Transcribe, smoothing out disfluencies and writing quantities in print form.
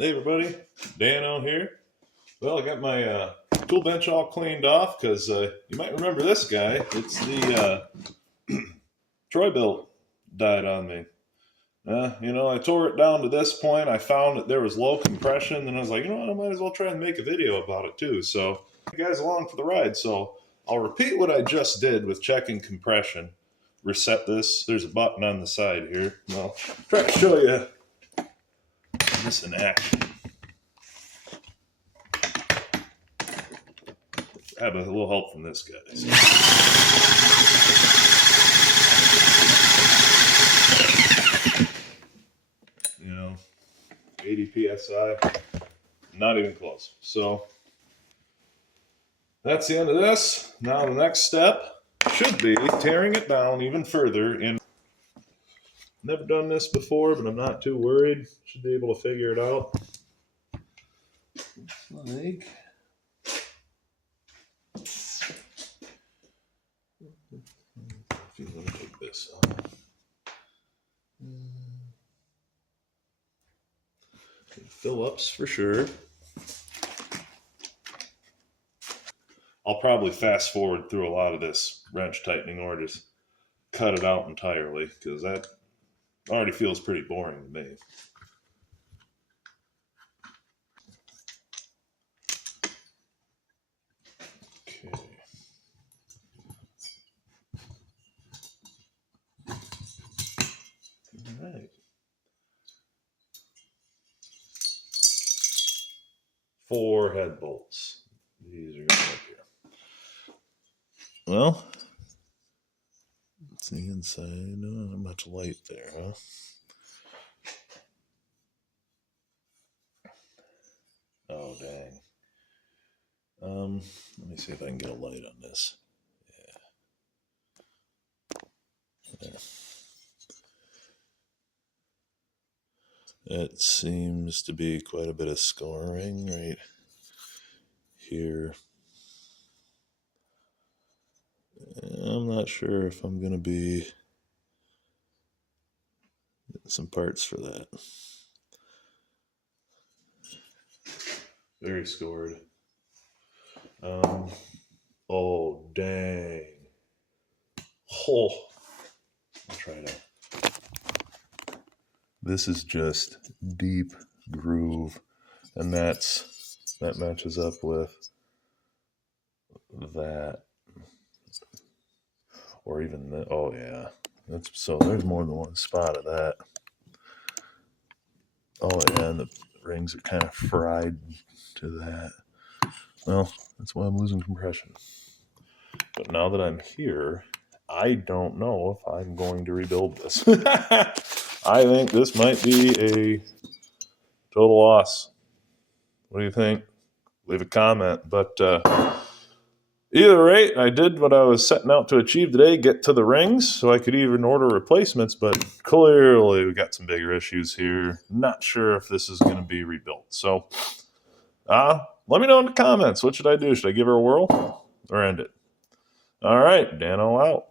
Hey everybody, Dano here. Well, I got my tool bench all cleaned off because you might remember this guy. It's the Troybilt died on me. I tore it down to this point. I found that there was low compression, and I was like, you know what, I might as well try and make a video about it too. So, you guys along for the ride. So, I'll repeat what I just did with checking compression. Reset this. There's a button on the side here. Well, try to show you this in action. I have a little help from this guy. So. 80 psi, not even close. So that's the end of this. Now the next step should be tearing it down even further. Never done this before, but I'm not too worried. Should be able to figure it out. Like. If you want to take this off. Phillips for sure. I'll probably fast forward through a lot of this wrench tightening or just cut it out entirely because that already feels pretty boring to me. Okay. All right. 4 head bolts. These are going up here. Well, it's the inside. Not much light there, huh? Oh, dang. Let me see if I can get a light on this. Yeah. It seems to be quite a bit of scoring right here. I'm not sure if I'm going to be getting some parts for that. Very scored. Oh, dang. Oh. I'll try to. This is just deep groove, and that matches up with that, or even that. Oh yeah, so there's more than one spot of that. Oh yeah, and the rings are kind of fried to that. Well, that's why I'm losing compression. But now that I'm here, I don't know if I'm going to rebuild this. I think this might be a total loss. What do you think? Leave a comment. But either rate, I did what I was setting out to achieve today, get to the rings so I could even order replacements, but clearly we got some bigger issues here. Not sure if this is going to be rebuilt. So let me know in the comments. What should I do? Should I give her a whirl or end it? All right, Dano out.